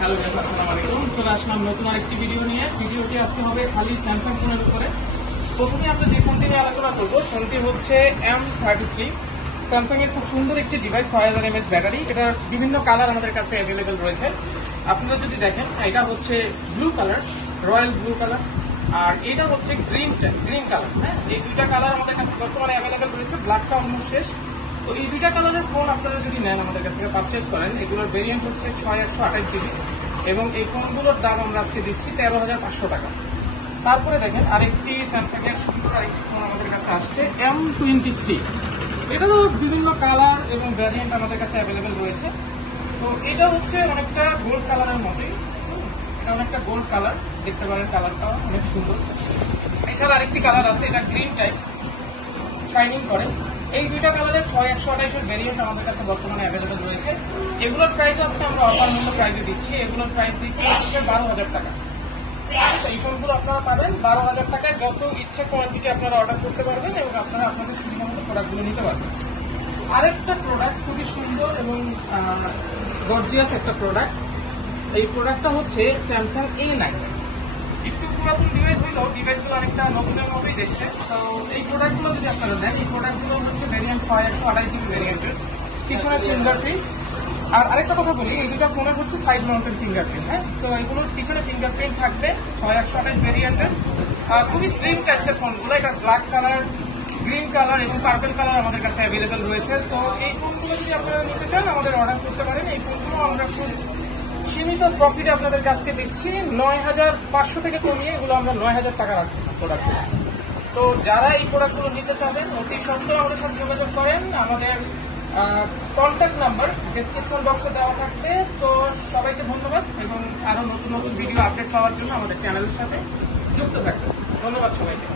Hello guys, আসসালামু আলাইকুম। চলে আসলাম নতুন আরেকটি ভিডিও নিয়ে। ভিডিওটি আজকে হবে খালি স্যামসাং ফোনের উপরে। প্রথমে আমরা যে ফোনটি নিয়ে আলোচনা করব, ফোনটি হচ্ছে M33। স্যামসাং এর খুব সুন্দর একটি ডিভাইস, 6000 mAh ব্যাটারি। এটার বিভিন্ন কালার আমাদের কাছে অ্যাভেলেবেল রয়েছে। আপনারা যদি দেখেন, এটা হচ্ছে blue colour, royal blue colour, আর এটা হচ্ছে গ্রিন কালার। হ্যাঁ, এই দুইটা কালার আমাদের কাছে বর্তমানে অ্যাভেলেবেল রয়েছে। ব্ল্যাকটা অলমোস্ট শেষ। তো এই দুইটা কালারের ফোন আপনারা যদি নেন, আমাদের কাছ থেকে পারচেস করেন, এগুলোর ভেরিয়েন্ট হচ্ছে 6128GB এবং এই ফোনগুলোর দাম আমরা আজকে দিচ্ছি 13,500 টাকা। তারপরে দেখেন আরেকটি স্যামসাং এর সুন্দর আরেকটি ফোন আমাদের কাছে আসছে, M23। এটারও বিভিন্ন কালার এবং ভ্যারিয়েন্ট আমাদের কাছে অ্যাভেলেবেল রয়েছে। তো এটা হচ্ছে অনেকটা গোল্ড কালারের মতোই। এটা অনেকটা গোল্ড কালার, দেখতে পারেন কালারটা অনেক সুন্দর। এছাড়া আরেকটি কালার আছে, এটা গ্রিন টাইপ, শাইনিং করে। এই দুইটা কালারের 6128 ভেরিয়েন্ট আমাদের কাছে বর্তমানে অ্যাভেলেবেল রয়েছে। এগুলোর প্রাইস আজকে আমরা অফার মূল্য প্রাইসে দিচ্ছি। এগুলোর প্রাইস দিচ্ছি আজকে 12,000 টাকা। এই ফোনগুলো আপনারা পাবেন 12,000 টাকায়। যত ইচ্ছে কোয়ান্টিটি আপনারা অর্ডার করতে পারবেন এবং আপনারা আপনাদের সুবিধা মতো প্রোডাক্টগুলো নিতে পারবেন। আরেকটা প্রোডাক্ট খুবই সুন্দর এবং গর্জিয়াস একটা প্রোডাক্ট। এই প্রোডাক্টটা হচ্ছে স্যামসাং A9। একটু পুরাতন ডিভাইস হলেও ডিভাইসগুলো অনেকটা নতুনের মতোই দেখতে। তো এই প্রোডাক্টগুলো যদি আপনারা নেন, এই প্রোডাক্টগুলো হচ্ছে ভেরিয়েন্ট 6128GB ভেরিয়েন্টের, পিছনে ফিঙ্গারপ্রিন্ট। আর আরেকটা কথা বলি, এই দুটা ফোনের হচ্ছে সাইড মাউন্টেড ফিঙ্গারপ্রিন্ট। হ্যাঁ, তো এগুলোর পিছনে ফিঙ্গারপ্রিন্ট থাকবে 6128 ভেরিয়েন্টের। খুবই স্লিম টাইপসের ফোনগুলো। এটা ব্ল্যাক কালার, গ্রিন কালার এবং পার্পল কালার আমাদের কাছে অ্যাভেলেবেল রয়েছে। সো এই ফোনগুলো যদি আপনারা নিতে চান, আমাদের অর্ডার করতে পারেন। এই ফোনগুলো আমরা খুব সীমিত প্রফিটে আপনাদের কাছকে দিচ্ছি। 9,500 থেকে কমিয়ে এগুলো আমরা 9,000 টাকা রাখতেছি প্রোডাক্টগুলো। তো যারা এই প্রোডাক্টগুলো নিতে চাবেন, অতি সত্ত্বর আমাদের সাথে যোগাযোগ করেন। আমাদের কন্ট্যাক্ট নাম্বার ডেসক্রিপশন বক্সে দেওয়া থাকবে। তো সবাইকে ধন্যবাদ এবং আরো নতুন নতুন ভিডিও আপডেট পাওয়ার জন্য আমাদের চ্যানেলের সাথে যুক্ত থাকবেন। ধন্যবাদ সবাইকে।